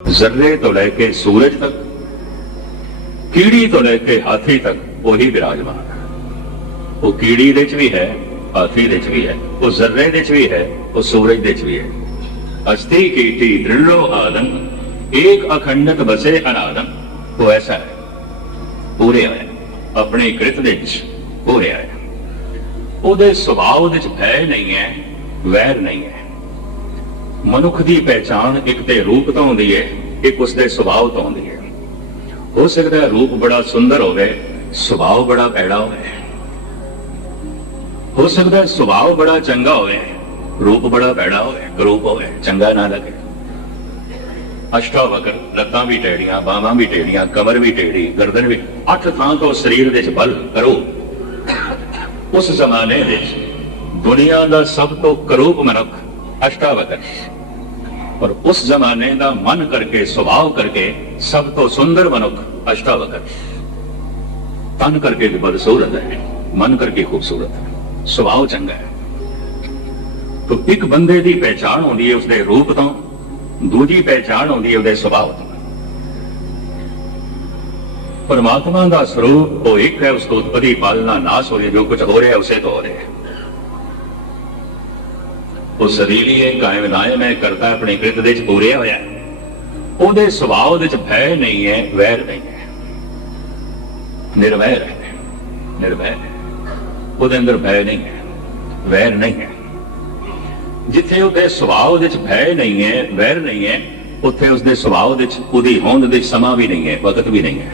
ਜ਼ਰਰੇ ਤੋਂ ਲੈ ਕੇ ਸੂਰਜ ਤੱਕ, ਕੀੜੀ ਤੋਂ ਲੈ ਕੇ ਹਾਥੀ ਤੱਕ ਉਹੀ ਵਿਰਾਜਮਾਨ ਹੈ। ਉਹ ਕੀੜੀ ਦੇ ਚ ਵੀ ਹੈ, ਹਾਥੀ ਦੇ ਚ ਵੀ ਹੈ, ਉਹ ਜ਼ਰਰੇ ਦੇ ਚ ਵੀ ਹੈ, ਉਹ ਸੂਰਜ ਦੇ ਚ ਵੀ ਹੈ। ਅਸਤੀ ਕੀਟੀ ਦ੍ਰਿੜੋ ਆਦਮ ਏਕ ਅਖੰਡਤ ਬਸੇ ਅਨਾਦਮ ਉਹ ਐਸਾ ਹੈ, ਪੂਰੇ ਆਇਆ, ਆਪਣੇ ਕ੍ਰਿਤ ਦੇ ਵਿੱਚ ਪੂਰੇ ਹੈ ਉਹਦੇ ਸੁਭਾਅ ਦੇ ਚ ਭੈ ਨਹੀਂ ਹੈ, ਵੈਰ ਨਹੀਂ ਹੈ। ਮਨੁੱਖ ਦੀ ਪਹਿਚਾਣ ਇੱਕ ਤੇ ਰੂਪ ਤੋਂ ਹੁੰਦੀ ਹੈ ਇੱਕ ਉਸਦੇ ਸੁਭਾਅ ਤੋਂ ਹੁੰਦੀ ਹੈ ਹੋ ਸਕਦਾ ਰੂਪ ਬੜਾ ਸੁੰਦਰ ਹੋਵੇ, ਸੁਭਾਅ ਬੜਾ ਭੈੜਾ ਹੋਵੇ। ਹੋ ਸਕਦਾ ਸੁਭਾਅ ਬੜਾ ਚੰਗਾ ਹੋਵੇ, ਰੂਪ ਬੜਾ ਭੈੜਾ ਹੋਵੇ, ਗਰੂਪ ਹੋਵੇ, ਚੰਗਾ ਨਾ ਲੱਗੇ। ਅਸ਼ਟਾਵਕਰ, ਲੱਤਾਂ ਵੀ ਟੇੜੀਆਂ, ਬਾਹਾਂ ਵੀ ਟੇੜੀਆਂ, ਕਮਰ ਵੀ ਟੇੜੀ, ਗਰਦਨ ਵੀ, ਅੱਠ ਥਾਂ ਤੋਂ ਸਰੀਰ ਦੇ ਬਲ ਕਰੋ। ਉਸ ਜ਼ਮਾਨੇ ਵਿੱਚ ਦੁਨੀਆ ਦਾ ਸਭ ਤੋਂ ਕਰੂਪ ਮਨੁੱਖ ਅਸ਼ਟਾਵਕਰ। ਪਰ ਉਸ ਜ਼ਮਾਨੇ ਦਾ ਮਨ ਕਰਕੇ, ਸੁਭਾਅ ਕਰਕੇ ਸਭ ਤੋਂ ਸੁੰਦਰ ਮਨੁੱਖ ਅਸ਼ਟਾਵਕਰ। ਤਨ ਕਰਕੇ ਵੀ ਬਦਸੂਰਤ ਹੈ, ਮਨ ਕਰਕੇ ਖੂਬਸੂਰਤ ਹੈ, ਸੁਭਾਅ ਚੰਗਾ ਹੈ। ਤੋ ਇੱਕ ਬੰਦੇ ਦੀ ਪਹਿਚਾਣ ਹੁੰਦੀ ਹੈ ਉਸਦੇ ਰੂਪ ਤੋਂ, ਦੂਜੀ ਪਹਿਚਾਣ ਹੁੰਦੀ ਹੈ ਉਹਦੇ ਸੁਭਾਅ ਤੋਂ। ਪਰਮਾਤਮਾ ਦਾ ਸਰੂਪ ਉਹ ਇੱਕ ਹੈ, ਉਸ ਤੋਂ ਉਤਪਤੀ ਪਾਲਣਾ ਨਾਸ ਹੋ ਰਿਹਾ ਜੋ ਕੁਝ ਹੋ ਰਿਹਾ ਉਸੇ ਤੋਂ ਹੋ ਰਿਹਾ ਹੈ। ਉਹ ਸਰੀਰੀ ਹੈ, ਕਾਇਮ ਨਾਇਮ ਹੈ ਕਰਤਾ ਆਪਣੇ ਕ੍ਰਿਤ ਦੇ ਵਿੱਚ ਪੂਰਿਆ ਹੋਇਆ ਉਹਦੇ ਸੁਭਾਅ ਦੇ ਚ ਭੈ ਨਹੀਂ ਹੈ, ਵੈਰ ਨਹੀਂ ਹੈ। ਨਿਰਵੈਰ ਹੈ ਨਿਰਵੈਰ ਹੈ। ਉਹਦੇ ਅੰਦਰ ਭੈ ਨਹੀਂ ਹੈ, ਵੈਰ ਨਹੀਂ ਹੈ। ਜਿੱਥੇ ਉਹਦੇ ਸੁਭਾਅ ਦੇ ਚ ਭੈ ਨਹੀਂ ਹੈ, ਵੈਰ ਨਹੀਂ ਹੈ, ਉੱਥੇ ਉਸਦੇ ਸੁਭਾਅ ਦੇ ਚ ਉਹਦੀ ਹੋਂਦ ਦੇ ਸਮਾਂ ਵੀ ਨਹੀਂ ਹੈ, ਵਕਤ ਵੀ ਨਹੀਂ ਹੈ।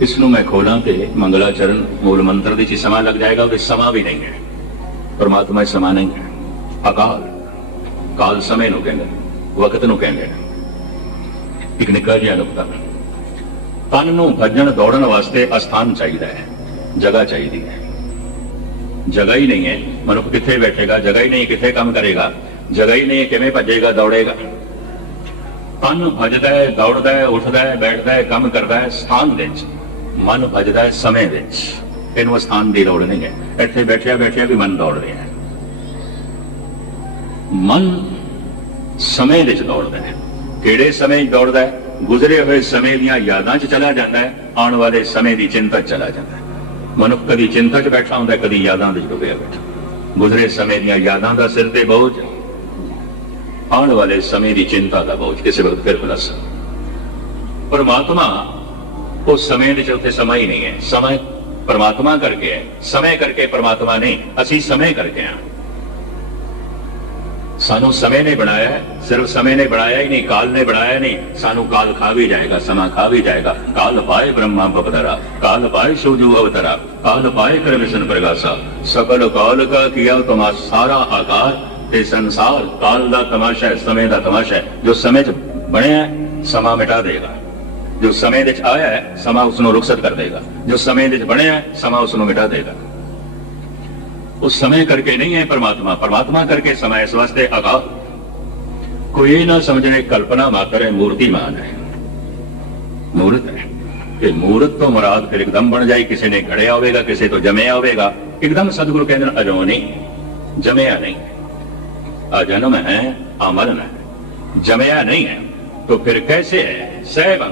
ਇਸ ਨੂੰ ਮੈਂ ਖੋਲਾਂ ਤੇ ਮੰਗਲਾਚਰਨ ਮੂਲ ਮੰਤਰ ਦੇ ਵਿੱਚ ਹੀ ਸਮਾਂ ਲੱਗ ਜਾਏਗਾ, ਉਹਦੇ ਸਮਾਂ ਵੀ ਨਹੀਂ ਹੈ। ਪਰਮਾਤਮਾ 'ਚ ਸਮਾਂ ਨਹੀਂ ਹੈ ਅਕਾਲ ਕਾਲ ਸਮੇਂ ਨੂੰ ਕਹਿੰਦੇ ਵਕਤ ਨੂੰ ਕਹਿੰਦੇ ਇੱਕ ਨਿੱਕਾ ਜਿਹਾ ਨੁਕਤਾ ਤਨ ਨੂੰ ਭੱਜਣ ਦੌੜਨ ਵਾਸਤੇ ਅਸਥਾਨ ਚਾਹੀਦਾ ਹੈ ਜਗ੍ਹਾ ਚਾਹੀਦੀ ਹੈ ਜਗ੍ਹਾ ਹੀ ਨਹੀਂ ਹੈ ਮਨੁੱਖ ਕਿੱਥੇ ਬੈਠੇਗਾ ਜਗ੍ਹਾ ਹੀ ਨਹੀਂ ਕਿੱਥੇ ਕੰਮ ਕਰੇਗਾ ਜਗ੍ਹਾ ਹੀ ਨਹੀਂ ਕਿਵੇਂ ਭੱਜੇਗਾ ਦੌੜੇਗਾ ਤਨ ਭੱਜਦਾ ਹੈ ਦੌੜਦਾ ਹੈ ਉੱਠਦਾ ਹੈ ਬੈਠਦਾ ਹੈ ਕੰਮ ਕਰਦਾ ਹੈ ਸਥਾਨ ਵਿੱਚ ਮਨ ਭੱਜਦਾ ਹੈ ਸਮੇਂ ਵਿੱਚ ਇਹਨੂੰ ਸਥਾਨ ਦੀ ਲੋੜ ਨਹੀਂ ਹੈ। ਇੱਥੇ ਬੈਠਿਆ ਬੈਠਿਆ ਵੀ ਮਨ ਦੌੜ ਰਿਹਾ ਹੈ। ਮਨ ਸਮੇਂ ਵਿੱਚ ਦੌੜਦਾ ਹੈ। ਕਿਹੜੇ ਸਮੇਂ 'ਚ ਦੌੜਦਾ ਹੈ? ਗੁਜ਼ਰੇ ਹੋਏ ਸਮੇਂ ਦੀਆਂ ਯਾਦਾਂ 'ਚ ਚਲਾ ਜਾਂਦਾ ਹੈ। ਆਉਣ ਵਾਲੇ ਸਮੇਂ ਦੀ ਚਿੰਤਾ ਚਲਾ ਜਾਂਦਾ ਹੈ। ਮਨੁੱਖ ਕਦੀ ਚਿੰਤਾ 'ਚ ਬੈਠਾ ਹੁੰਦਾ, ਕਦੀ ਯਾਦਾਂ ਵਿੱਚ ਡੁੱਬਿਆ ਬੈਠਾ। ਗੁਜ਼ਰੇ ਸਮੇਂ ਦੀਆਂ ਯਾਦਾਂ ਦਾ ਸਿਰ ਤੇ ਬੋਝ। ਆਉਣ ਵਾਲੇ ਸਮੇਂ ਦੀ ਚਿੰਤਾ ਦਾ ਬੋਝ। ਕਿਸੇ ਵਕਤ ਫਿਰ ਬਲਸ ਪਰਮਾਤਮਾ ਉਹ ਸਮੇਂ ਦੇ ਚ ਉੱਥੇ ਸਮਾਂ ਹੀ ਨਹੀਂ ਹੈ। ਸਮਾਂ ਪਰਮਾਤਮਾ ਕਰਕੇ ਹੈ। ਸਮੇਂ ਕਰਕੇ ਪਰਮਾਤਮਾ ਨਹੀਂ, ਅਸੀਂ ਸਮੇਂ ਕਰਕੇ ਹਾਂ। ਸਾਨੂੰ ਸਮੇਂ ਨੇ ਬਣਾਇਆ ਹੈ, ਸਿਰਫ ਸਮੇਂ ਨੇ ਬਣਾਇਆ ਹੀ ਨਹੀਂ, ਕਾਲ ਨੇ ਬਣਾਇਆ ਨਹੀਂ। ਸਾਨੂੰ ਕਾਲ ਖਾ ਵੀ ਜਾਏਗਾ, ਸਮਾਂ ਖਾ ਵੀ ਜਾਏਗਾ। ਕਾਲ ਪਾਏ ਬ੍ਰਹਮਾ ਬਪਦਰਾ ਕਾਲ ਪਾਏ ਸੋਜੂ ਅਵਤਰਾ, ਕਾਲ ਪਾਏ ਕਰਮਿਸ਼ਨ ਪ੍ਰਗਾਸਾ। ਸਕਲ ਕਾਲ ਕਾ ਕੀਆ ਤਮਾ ਸਾਰਾ ਆਕਾਰ ਤੇ ਸੰਸਾਰ, ਕਾਲ ਦਾ ਤਮਾਸ਼ਾ ਹੈ, ਸਮੇਂ ਦਾ ਤਮਾਸ਼ਾ ਹੈ। ਜੋ ਸਮੇਂ 'ਚ ਬਣਿਆ ਸਮਾਂ ਮਿਟਾ ਦੇਗਾ। ਜੋ ਸਮੇਂ ਦੇ ਵਿੱਚ ਆਇਆ ਹੈ ਸਮਾਂ ਉਸ ਨੂੰ ਰੁਖਸਤ ਕਰ ਦੇਗਾ ਜੋ ਸਮੇਂ ਦੇ ਵਿੱਚ ਬਣਿਆ ਹੈ ਸਮਾਂ ਉਸ ਨੂੰ ਮਿਟਾ ਦੇਗਾ ਉਸ ਸਮੇਂ ਕਰਕੇ ਨਹੀਂ ਹੈ ਪਰਮਾਤਮਾ ਪਰਮਾਤਮਾ ਕਰਕੇ ਸਮਾਂ ਇਸ ਵਾਸਤੇ ਅਗਾ ਕੋਈ ਇਹ ਨਾ ਸਮਝਣੇ ਕਲਪਨਾ ਮਾਤਰ ਹੈ ਮੂਰਤੀਮਾਨ ਹੈ ਮੂਰਤ ਹੈ ਕਿ ਮੂਰਤ ਤੋਂ ਮੁਰਾਦ ਫਿਰ ਇੱਕਦਮ ਬਣ ਜਾਏ ਕਿਸੇ ਨੇ ਘੜਿਆ ਹੋਵੇਗਾ ਕਿਸੇ ਤੋਂ ਜਮਿਆ ਹੋਵੇਗਾ ਇੱਕਦਮ ਸਤਿਗੁਰੂ ਕਹਿੰਦੇ ਨੇ ਅਜੋ ਨਹੀਂ ਜਮਿਆ ਨਹੀਂ ਅਜਨਮ ਹੈ ਅਮਰਨ ਹੈ ਜਮਿਆ ਨਹੀਂ ਹੈ तो फिर कैसे है सैवं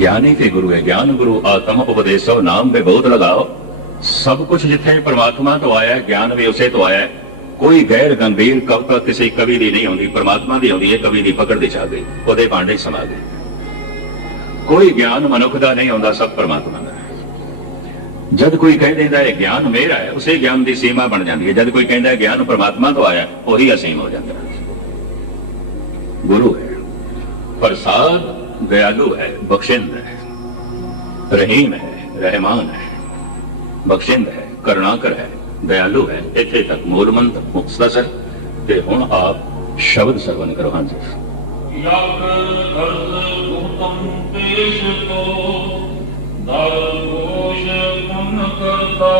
ਗਿਆਨ ਤੇ ਗੁਰੂ ਹੈ, ਗਿਆਨ ਗੁਰੂ ਆਤਮ ਉਪਦੇਸੋ, ਨਾਮ ਦੇ ਬਹੁਤ ਲਗਾਓ। ਸਭ ਕੁਝ ਜਿੱਥੇ ਪ੍ਰਮਾਤਮਾ ਤੋਂ ਆਇਆ ਹੈ, ਗਿਆਨ ਵੀ ਉਸੇ ਤੋਂ ਆਇਆ ਹੈ। ਕੋਈ ਗੈਰ ਗੰਭੀਰ ਕਵਤਾ ਕਿਸੇ ਕਵੀ ਦੀ ਨਹੀਂ ਹੁੰਦੀ ਪ੍ਰਮਾਤਮਾ ਦੀ ਹੁੰਦੀ ਹੈ ਕਵੀ ਦੀ ਪਕੜ ਦੇ ਚਾ ਗਈ ਉਹਦੇ ਭਾਂਡੇ ਸਮਾ ਗਈ ਕੋਈ ਗਿਆਨ ਮਨੁੱਖ ਦਾ ਨਹੀਂ ਹੁੰਦਾ ਸਭ ਪ੍ਰਮਾਤਮਾ ਦਾ। ਜਦ ਕੋਈ ਕਹਿ ਦਿੰਦਾ ਹੈ, ਗਿਆਨ ਮੇਰਾ ਹੈ, ਉਸੇ ਗਿਆਨ ਦੀ ਸੀਮਾ ਬਣ ਜਾਂਦੀ ਹੈ। ਜਦ ਕੋਈ ਕਹਿੰਦਾ ਹੈ, ਗਿਆਨ ਪ੍ਰਮਾਤਮਾ ਤੋਂ ਆਇਆ, ਉਹੀ ਅਸੀਮ ਹੋ ਜਾਂਦਾ ਗੁਰੂ ਹੈ। ਪ੍ਰਸਾਦ दयालु है बख्शिंद है रहीम है रहमान है बख्शिंद है करुणाकर है दयालु है ਇੱਥੇ ਤੱਕ ਮੂਲ ਮੰਤਰ ਮੁਖਤਸਰ ਤੇ ਹੁਣ ਆਪ ਸ਼ਬਦ ਸਰਵਨ ਕਰੋ ਹਾਂਜੀ ਯਕ ਅਰਜ਼ ਭੂਤਮ ਪੇਸ਼ ਕੋ ਦਰ ਘੋਸ਼ ਪੁਨ ਕਰਤਾ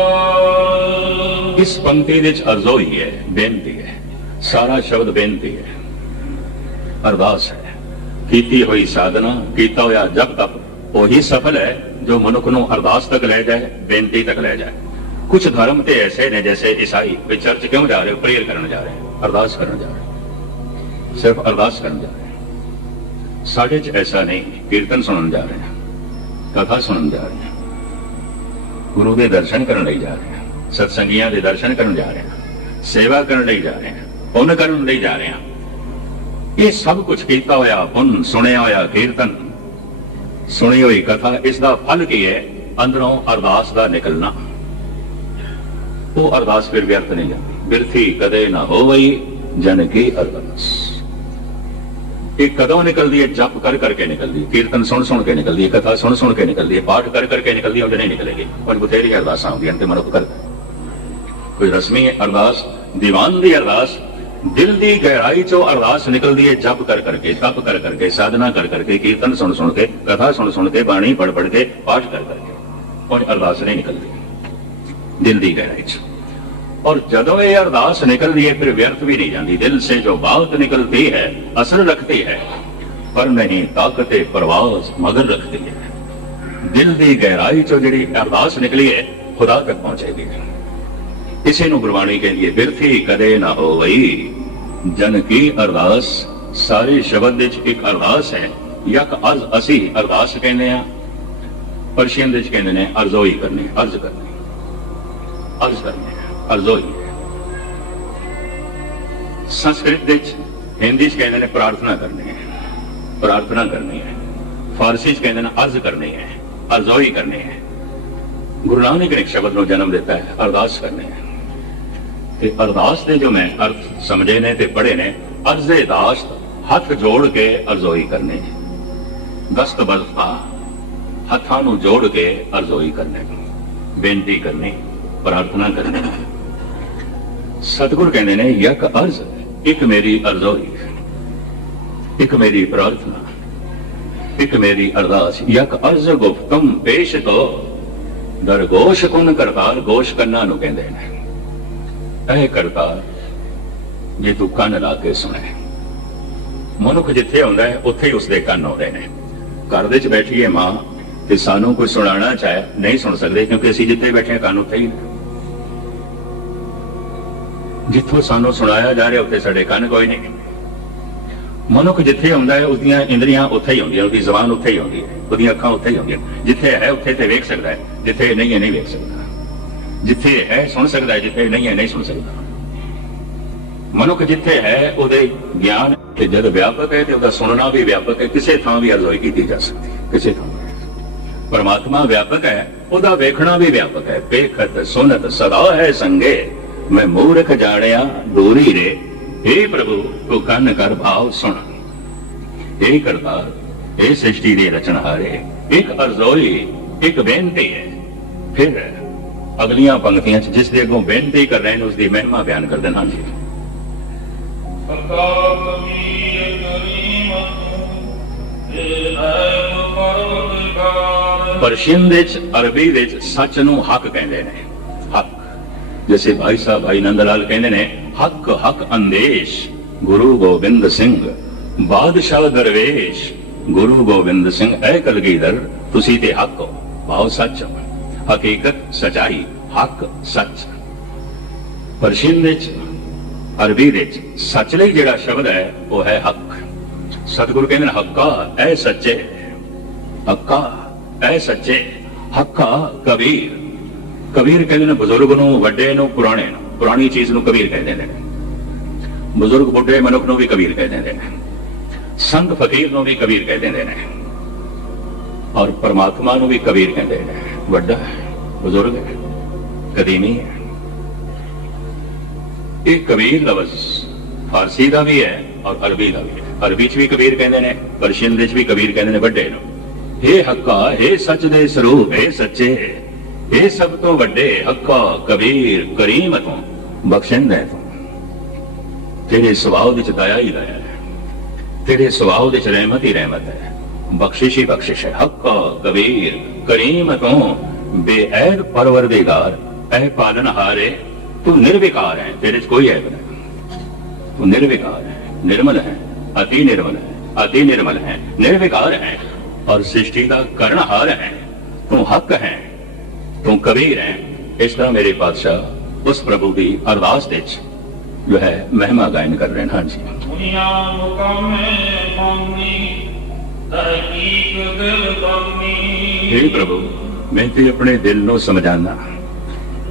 ਇਸ ਪੰਕਤੀ ਵਿੱਚ ਅਰਜ਼ੋਈ ਹੈ ਬੇਨਤੀ ਹੈ ਸਾਰਾ ਸ਼ਬਦ ਬੇਨਤੀ ਹੈ ਅਰਦਾਸ ਹੈ ਕੀਤੀ ਹੋਈ ਸਾਧਨਾ ਕੀਤਾ ਹੋਇਆ ਜਪ ਤਪ ਉਹੀ ਸਫਲ ਹੈ ਜੋ ਮਨੁੱਖ ਨੂੰ ਅਰਦਾਸ ਤੱਕ ਲੈ ਜਾਏ ਬੇਨਤੀ ਤੱਕ ਲੈ ਜਾਏ ਕੁਝ ਧਰਮ ਤੇ ਐਸੇ ਨੇ ਜੈਸੇ ਈਸਾਈ ਵੀ ਚਰਚ ਕਿਉਂ ਜਾ ਰਹੇ ਹੋ ਪ੍ਰੇਅਰ ਕਰਨ ਜਾ ਰਹੇ ਅਰਦਾਸ ਕਰਨ ਜਾ ਰਹੇ ਸਿਰਫ ਅਰਦਾਸ ਕਰਨ ਜਾ ਰਹੇ ਸਾਡੇ 'ਚ ਐਸਾ ਨਹੀਂ ਕੀਰਤਨ ਸੁਣਨ ਜਾ ਰਹੇ ਕਥਾ ਸੁਣਨ ਜਾ ਰਹੇ ਗੁਰੂ ਦੇ ਦਰਸ਼ਨ ਕਰਨ ਲਈ ਜਾ ਰਹੇ ਹਾਂ ਸਤਸੰਗੀਆਂ ਦੇ ਦਰਸ਼ਨ ਕਰਨ ਜਾ ਰਹੇ ਹਾਂ ਸੇਵਾ ਕਰਨ ਲਈ ਜਾ ਰਹੇ ਹਾਂ ਪੁੰਨ ਕਰਨ ਲਈ ਜਾ ਰਹੇ ਹਾਂ ਇਹ ਸਭ ਕੁਝ ਕੀਤਾ ਹੋਇਆ ਪੁੰਨ, ਸੁਣਿਆ ਹੋਇਆ ਕੀਰਤਨ। ਸੁਣੀ ਹੋਈ ਕਥਾ ਇਸ ਦਾ ਫਲ ਕੀ ਹੈ? ਅੰਦਰੋਂ ਅਰਦਾਸ ਦਾ ਨਿਕਲਣਾ। ਉਹ ਅਰਦਾਸ ਫਿਰ ਵਿਅਰਥ ਨਹੀਂ ਜਾਂਦੀ। ਬਿਰਥੀ ਕਦੇ ਨਾ ਹੋਵਈ, ਜਨ ਕੀ ਅਰਦਾਸ। ਇਹ ਕਦੋਂ ਨਿਕਲਦੀ ਹੈ? ਜਪ ਕਰ ਕਰਕੇ ਨਿਕਲਦੀ ਹੈ। ਕੀਰਤਨ ਸੁਣ ਸੁਣ ਕੇ ਨਿਕਲਦੀ ਹੈ। ਕਥਾ ਸੁਣ ਸੁਣ ਕੇ ਨਿਕਲਦੀ ਹੈ। ਪਾਠ ਕਰ ਕਰਕੇ ਨਿਕਲਦੀ ਹੈ ਉਹ ਨਹੀਂ ਨਿਕਲੇਗੀ। ਪਰ ਬਥੇਰੀ ਅਰਦਾਸਾਂ ਹੁੰਦੀਆਂ ਨੇ, ਤੇ ਮਨੁੱਖ ਕਰਦਾ ਕੋਈ ਰਸਮੀ ਅਰਦਾਸ, ਦੀਵਾਨ ਦੀ ਅਰਦਾਸ ਦਿਲ ਦੀ ਗਹਿਰਾਈ ਚੋਂ ਅਰਦਾਸ ਨਿਕਲਦੀ ਹੈ ਜਪ ਕਰ ਕਰਕੇ, ਤਪ ਕਰ ਕਰਕੇ, ਸਾਧਨਾ ਕਰ ਕਰਕੇ, ਕੀਰਤਨ ਸੁਣ ਸੁਣ ਕੇ, ਕਥਾ ਸੁਣ ਸੁਣ ਕੇ, ਬਾਣੀ ਪੜ ਪੜ ਕੇ, ਪਾਠ ਕਰ ਕਰਕੇ। ਔਰ ਅਰਦਾਸ ਨਹੀਂ ਨਿਕਲਦੀ। ਦਿਲ ਦੀ ਗਹਿਰਾਈ ਚ। ਔਰ ਜਦੋਂ ਇਹ ਅਰਦਾਸ ਨਿਕਲਦੀ ਹੈ ਫਿਰ ਵਿਅਰਥ ਵੀ ਨਹੀਂ ਜਾਂਦੀ। ਦਿਲ ਸੇ ਜੋ ਬਾਤ ਨਿਕਲਦੀ ਹੈ, ਅਸਰ ਰੱਖਦੀ ਹੈ। ਪਰ ਨਹੀਂ, ਤਾਕਤੇ ਪ੍ਰਵਾਸ ਮਗਰ ਰੱਖਦੀ ਹੈ। ਦਿਲ ਦੀ ਗਹਿਰਾਈ ਚੋਂ ਜਿਹੜੀ ਅਰਦਾਸ ਨਿਕਲੀ ਹੈ ਖੁਦਾ ਤੱਕ ਪਹੁੰਚੇਗੀ। ਇਸੇ ਨੂੰ ਗੁਰਬਾਣੀ ਕਹਿੰਦੀ ਹੈ, ਬਿਰਥੀ ਕਦੇ ਨਾ ਹੋਵਈ। ਜਨ ਕੀ ਅਰਦਾਸ, ਸਾਰੇ ਸ਼ਬਦ ਵਿੱਚ ਇੱਕ ਅਰਦਾਸ ਹੈ। ਯਕ ਅਰਜ਼ ਅਸੀਂ ਅਰਦਾਸ ਕਹਿੰਦੇ ਆ ਪਰਸ਼ੀਅਨ ਵਿੱਚ ਕਹਿੰਦੇ ਨੇ, ਅਰਜ਼ੋਈ ਕਰਨੀ ਅਰਜ਼ ਕਰਨੀ ਅਰਜ਼ ਕਰਨੀ ਅਰਜ਼ੋਈ ਸੰਸਕ੍ਰਿਤ ਵਿੱਚ, ਹਿੰਦੀ ਚ ਕਹਿੰਦੇ ਨੇ, ਪ੍ਰਾਰਥਨਾ ਕਰਨੀ ਹੈ। ਪ੍ਰਾਰਥਨਾ ਕਰਨੀ ਹੈ। ਫਾਰਸੀ ਚ ਕਹਿੰਦੇ ਨੇ, ਅਰਜ਼ ਕਰਨੀ ਹੈ। ਅਰਜ਼ੋਈ ਕਰਨੀ ਹੈ। ਗੁਰੂ ਨਾਨਕ ਨੇ ਇੱਕ ਸ਼ਬਦ ਨੂੰ ਜਨਮ ਦਿੱਤਾ ਹੈ, ਅਰਦਾਸ ਕਰਨੀ ਹੈ। ਤੇ ਅਰਦਾਸ ਦੇ ਜੋ ਮੈਂ ਅਰਥ ਸਮਝੇ ਨੇ ਤੇ ਪੜ੍ਹੇ ਨੇ, ਅਰਜ਼ੇ ਦਾਸਤ ਹੱਥ ਜੋੜ ਕੇ ਅਰਜ਼ੋਈ ਕਰਨੇ ਦਸਤ ਬਲਫਾ ਹੱਥਾਂ ਨੂੰ ਜੋੜ ਕੇ ਅਰਜ਼ੋਈ ਕਰਨੇ ਬੇਨਤੀ ਕਰਨੀ, ਪ੍ਰਾਰਥਨਾ ਕਰਨੀ ਸਤਿਗੁਰ ਕਹਿੰਦੇ ਨੇ, ਯਕ ਅਰਜ਼, ਇੱਕ ਮੇਰੀ ਅਰਜ਼ੋਈ। ਇੱਕ ਮੇਰੀ ਪ੍ਰਾਰਥਨਾ। ਇੱਕ ਮੇਰੀ ਅਰਦਾਸ। ਯਕ ਅਰਜ਼ ਗੁਫਤਮ ਪੇਸ਼ ਤੋ ਦਰਗੋਸ਼ ਕੁਨ ਕਰਤਾਰ ਗੋਸ਼ ਕੰਨਾਂ ਨੂੰ ਕਹਿੰਦੇ ਨੇ। ਇਹ ਕਰਤਾ, ਜੇ ਤੂੰ ਕੰਨ ਲਾ ਕੇ ਸੁਣੇ। ਮਨੁੱਖ ਜਿੱਥੇ ਹੁੰਦਾ ਹੈ, ਉੱਥੇ ਹੀ ਉਸਦੇ ਕੰਨ ਆਉਂਦੇ ਨੇ। ਘਰ ਦੇ ਵਿੱਚ ਬੈਠੀ ਹੈ ਮਾਂ, ਤੇ ਸਾਨੂੰ ਕੋਈ ਸੁਣਾਉਣਾ ਚਾਹੇ, ਨਹੀਂ ਸੁਣ ਸਕਦੇ, ਕਿਉਂਕਿ ਅਸੀਂ ਜਿੱਥੇ ਬੈਠੇ ਹਾਂ, ਕੰਨ ਉੱਥੇ ਹੀ ਜਿੱਥੋਂ ਸਾਨੂੰ ਸੁਣਾਇਆ ਜਾ ਰਿਹਾ, ਉੱਥੇ ਸਾਡੇ ਕੰਨ ਕੋਈ ਨਹੀਂ। ਮਨੁੱਖ ਜਿੱਥੇ ਹੁੰਦਾ ਹੈ, ਉਸਦੀਆਂ ਇੰਦਰੀਆਂ ਉੱਥੇ ਹੀ ਹੁੰਦੀਆਂ ਉਹਦੀ ਜ਼ੁਬਾਨ ਉੱਥੇ ਹੀ ਹੁੰਦੀ ਹੈ, ਉਹਦੀਆਂ ਅੱਖਾਂ ਉੱਥੇ ਹੀ ਹੁੰਦੀਆਂ ਜਿੱਥੇ ਹੈ, ਉੱਥੇ ਤੇ ਵੇਖ ਸਕਦਾ ਹੈ, ਜਿੱਥੇ ਨਹੀਂ ਹੈ, ਨਹੀਂ ਵੇਖ ਸਕਦਾ। ਜਿੱਥੇ ਹੈ ਸੁਣ ਸਕਦਾ ਜਿੱਥੇ ਨਹੀਂ ਹੈ, ਨਹੀਂ ਸੁਣ ਸਕਦਾ। ਮਨੁੱਖ ਜਿੱਥੇ ਹੈ, ਉਹਦੇ ਗਿਆਨ ਤੇ ਜਦ ਵਿਆਪਕ ਹੈ ਤੇ ਉਹਦਾ ਸੁਣਨਾ ਵੀ ਵਿਆਪਕ ਹੈ, ਕਿਸੇ ਥਾਂ ਵੀ ਅਰਜ਼ੋਈ ਕੀਤੀ ਜਾ ਸਕਦੀ ਹੈ, ਕਿਸੇ ਥਾਂ ਪਰਮਾਤਮਾ ਵਿਆਪਕ ਹੈ, ਉਹਦਾ ਵੇਖਣਾ ਵੀ ਵਿਆਪਕ ਹੈ। ਵੇਖਤ ਸੁਨਤ ਸਦਾ ਹੈ ਸੰਗੇ, ਮੈਂ ਮੂਰਖ ਜਾਣਿਆ ਦੂਰੀ ਰੇ। हे ਪ੍ਰਭੂ, ਤੂੰ ਕੰਨ ਕਰ ਭਾਵ ਸੁਣ। ਇਹ ਕਰਤਾ ਇਹ ਸ੍ਰਿਸ਼ਟੀ ਦੇ ਰਚਨਹਾਰੇ ਇੱਕ ਅਰਜ਼ੋਈ, ਇੱਕ ਬੇਨਤੀ ਹੈ। ਫਿਰ ਅਗਲੀਆਂ ਪੰਕਤੀਆਂ ਚ ਜਿਸ ਦੇ ਅੱਗੋਂ ਬੇਨਤੀ ਕਰ ਰਹੇ ਨੇ ਉਸ ਦੀ ਮਹਿਮਾ ਬਿਆਨ ਕਰ ਦੇਣਾ ਜੀ ਕਰੀਮ ਤੂੰ ਪਰਵਰਦਗਾਰ ਪਰਸ਼ੀਅਨ ਵਿੱਚ ਅਰਬੀ ਵਿੱਚ ਸੱਚ ਨੂੰ ਹੱਕ ਕਹਿੰਦੇ ਨੇ। ਹੱਕ। ਜਿਵੇਂ ਭਾਈ ਸਾਹਿਬ ਭਾਈ ਨੰਦ ਲਾਲ ਕਹਿੰਦੇ ਨੇ ਹੱਕ ਹੱਕ ਅੰਦੇਸ਼ ਗੁਰੂ ਗੋਬਿੰਦ ਸਿੰਘ ਬਾਦਸ਼ਾਹ ਦਰਵੇਸ਼ ਗੁਰੂ ਗੋਬਿੰਦ ਸਿੰਘ ਐ ਕਲਗੀਧਰ ਤੁਸੀਂ ਤੇ ਹੱਕ ਹੋ। ਭਾਵ ਸੱਚ ਹੋ ਹਕੀਕਤ ਸਚਾਈ, ਹੱਕ ਸੱਚ। ਪਰਸ਼ੀਅਨ ਵਿੱਚ, ਅਰਬੀ ਵਿੱਚ ਸੱਚ ਲਈ ਜਿਹੜਾ ਸ਼ਬਦ ਹੈ, ਉਹ ਹੈ ਹੱਕ। ਸਤਿਗੁਰੂ ਕਹਿੰਦੇ ਨੇ, ਹੱਕਾ ਐ ਸੱਚੇ, ਹੱਕਾ ਐ ਸੱਚੇ, ਹੱਕਾ ਕਬੀਰ। ਕਬੀਰ ਕਹਿੰਦੇ ਨੇ, ਬਜ਼ੁਰਗ ਨੂੰ, ਵੱਡੇ ਨੂੰ, ਪੁਰਾਣੇ ਨੂੰ, ਪੁਰਾਣੀ ਚੀਜ਼ ਨੂੰ ਕਬੀਰ ਕਹਿੰਦੇ ਨੇ। ਬਜ਼ੁਰਗ, ਬੁੱਢੇ, ਮਨੁੱਖ ਨੂੰ ਵੀ ਕਬੀਰ ਕਹਿੰਦੇ ਨੇ। ਸੰਤ ਫਕੀਰ ਨੂੰ ਵੀ ਕਬੀਰ ਕਹਿੰਦੇ ਨੇ। ਔਰ ਪਰਮਾਤਮਾ ਨੂੰ ਵੀ ਕਬੀਰ ਕਹਿੰਦੇ ਨੇ। ਵੱਡਾ ਹੈ, ਬਜ਼ੁਰਗ ਹੈ ਕਦੀਮੀ ਹੈ ਇਹ ਕਬੀਰ ਲਫ਼ਜ਼ ਫਾਰਸੀ ਦਾ ਵੀ ਹੈ ਔਰ ਅਰਬੀ ਦਾ ਵੀ ਹੈ ਅਰਬੀ ਚ ਵੀ ਕਬੀਰ ਕਹਿੰਦੇ ਨੇ ਪਰਸ਼ੀਅਨ ਦੇ ਚ ਵੀ ਕਬੀਰ ਕਹਿੰਦੇ ਨੇ ਵੱਡੇ ਨੂੰ हे ਹੱਕਾ हे ਸੱਚ ਦੇ ਸਰੂਪ हे ਸੱਚੇ हे ਸਭ ਤੋਂ ਵੱਡੇ ਹੱਕਾ ਕਬੀਰ ਕਰੀਮ ਤੋਂ ਬਖਸ਼ਿੰਦਾ ਤੂੰ ਤੇਰੇ ਸੁਭਾਅ ਵਿੱਚ ਦਇਆ ਹੀ ਦਇਆ ਹੈ ਤੇਰੇ ਸੁਭਾਅ ਵਿੱਚ ਰਹਿਮਤ ਹੀ ਰਹਿਮਤ ਹੈ ਬਖਸ਼ਿਸ਼ ਹੀ ਬਖਸ਼ਿਸ਼ ਹੈ ਹੱਕ ਕਬੀਰ ਕਰੀਮ ਤੂੰ ਬੇਅਦ ਪਰਵਰਦਿਗਾਰ ਐ ਪਾਲਨਹਾਰੇ ਤੂੰ ਨਿਰਵਿਕਾਰ ਹੈ ਤੇਰੇ 'ਚ ਕੋਈ ਐਬ ਨਹੀਂ ਤੂੰ ਨਿਰਵਿਕਾਰ ਹੈ ਨਿਰਮਲ ਹੈ ਅਤੀ ਨਿਰਮਲ ਹੈ ਅਤੀ ਨਿਰਮਲ ਹੈ ਨਿਰਵਿਕਾਰ ਹੈ ਔਰ ਸ੍ਰਿਸ਼ਟੀ ਦਾ ਕਰਨਹਾਰ ਹੈ ਤੂੰ ਹੱਕ ਹੈ ਤੂੰ ਕਬੀਰ ਹੈ ਇਸ ਤਰ੍ਹਾਂ ਮੇਰੇ ਪਾਤਸ਼ਾਹ ਉਸ ਪ੍ਰਭੂ ਦੀ ਅਰਦਾਸ ਦੇ ਵਿੱਚ ਜੋ ਹੈ ਮਹਿਮਾ ਗਾਇਨ ਕਰ ਰਹੇ ਹਨ ਹਾਂਜੀ ਦੁਨੀਆ ਮੁਕਾਮੇ ਮੰਨੀ ਤਹਕੀਕ ਦਿਲ ਬੰਨੀ हे ਪ੍ਰਭੂ ਮੈਂ ਤੇ ਆਪਣੇ ਦਿਲ ਨੂੰ ਸਮਝਾਨਾ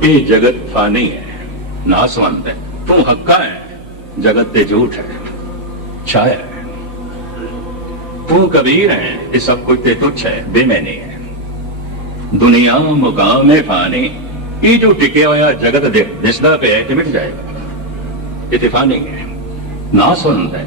ਇਹ ਜਗਤ ਫਾਨੀ ਹੈ ਨਾਸਵੰਤ ਹੈ ਤੂੰ ਹੱਕਾ ਹੈ ਜਗਤ ਤੇ ਝੂਠ ਹੈ ਛਾਇਆ ਹੈ ਤੂੰ ਕਬੀਰ ਹੈ ਇਹ ਸਭ ਕੁਝ ਤੇ ਤੁੱਛ ਹੈ ਬੇਮੈਨੀ ਹੈ ਦੁਨੀਆ ਮੁਕਾਮ ਹੈ ਫਾਨੀ ਇਹ ਜੋ ਟਿਕਿਆ ਹੋਇਆ ਜਗਤ ਦੇ ਦਿਸਦਾ ਪਿਆ ਹੈ ਕਿ ਮਿਟ ਜਾਏਗਾ ਇਹ ਤੇ ਫਾਨੀ ਹੈ ਨਾਸਵੰਤ ਹੈ